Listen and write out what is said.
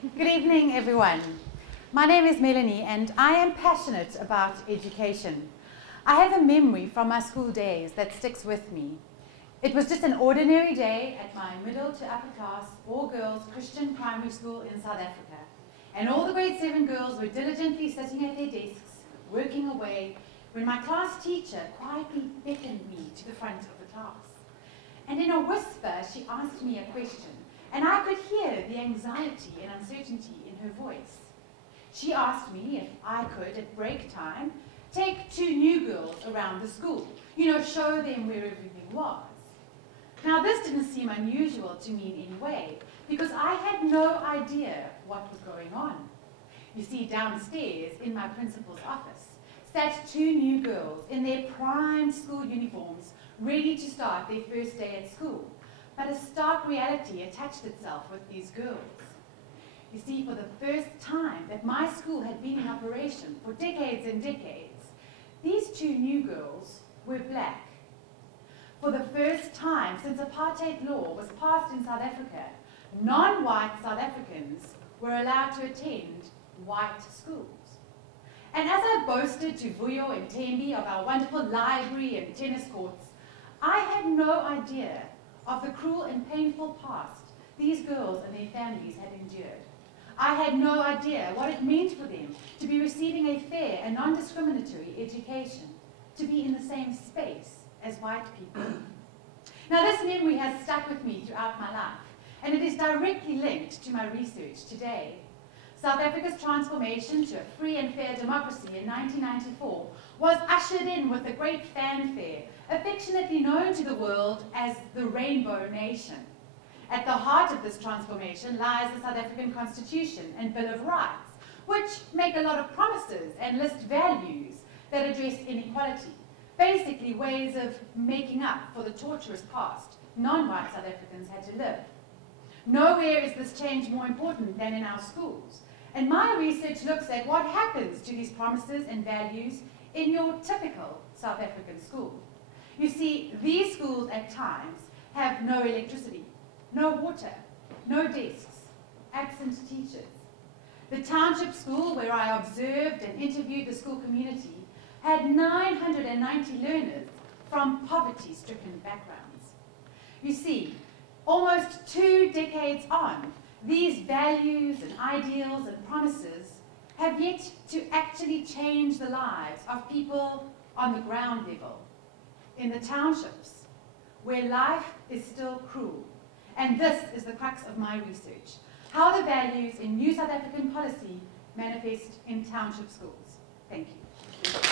Good evening, everyone. My name is Melanie, and I am passionate about education. I have a memory from my school days that sticks with me. It was just an ordinary day at my middle to upper class, all-girls Christian primary school in South Africa. And all the grade 7 girls were diligently sitting at their desks, working away, when my class teacher quietly beckoned me to the front of the class. And in a whisper, she asked me a question, and I could hear the anxiety and uncertainty in her voice. She asked me if I could, at break time, take 2 new girls around the school, show them where everything was. Now, this didn't seem unusual to me in any way, because I had no idea what was going on. You see, downstairs in my principal's office sat 2 new girls in their prime school uniforms, ready to start their first day at school. But a stark reality attached itself with these girls. You see, for the first time that my school had been in operation for decades and decades, these 2 new girls were black. For the first time since apartheid law was passed in South Africa, non-white South Africans were allowed to attend white schools. And as I boasted to Vuyo and Tembi of our wonderful library and tennis courts, I had no idea of the cruel and painful past these girls and their families had endured. I had no idea what it meant for them to be receiving a fair and non-discriminatory education, to be in the same space as white people. Now, this memory has stuck with me throughout my life, and it is directly linked to my research today. South Africa's transformation to a free and fair democracy in 1994 was ushered in with a great fanfare, affectionately known to the world as the Rainbow Nation. At the heart of this transformation lies the South African Constitution and Bill of Rights, which make a lot of promises and list values that address inequality, basically ways of making up for the torturous past non-white South Africans had to live. Nowhere is this change more important than in our schools. And my research looks at what happens to these promises and values in your typical South African school. You see, these schools at times have no electricity, no water, no desks, absent teachers. The township school, where I observed and interviewed the school community, had 990 learners from poverty-stricken backgrounds. You see, almost 2 decades on, these values and ideals and promises have yet to actually change the lives of people on the ground level, in the townships, where life is still cruel. And this is the crux of my research, how the values in New South African policy manifest in township schools. Thank you.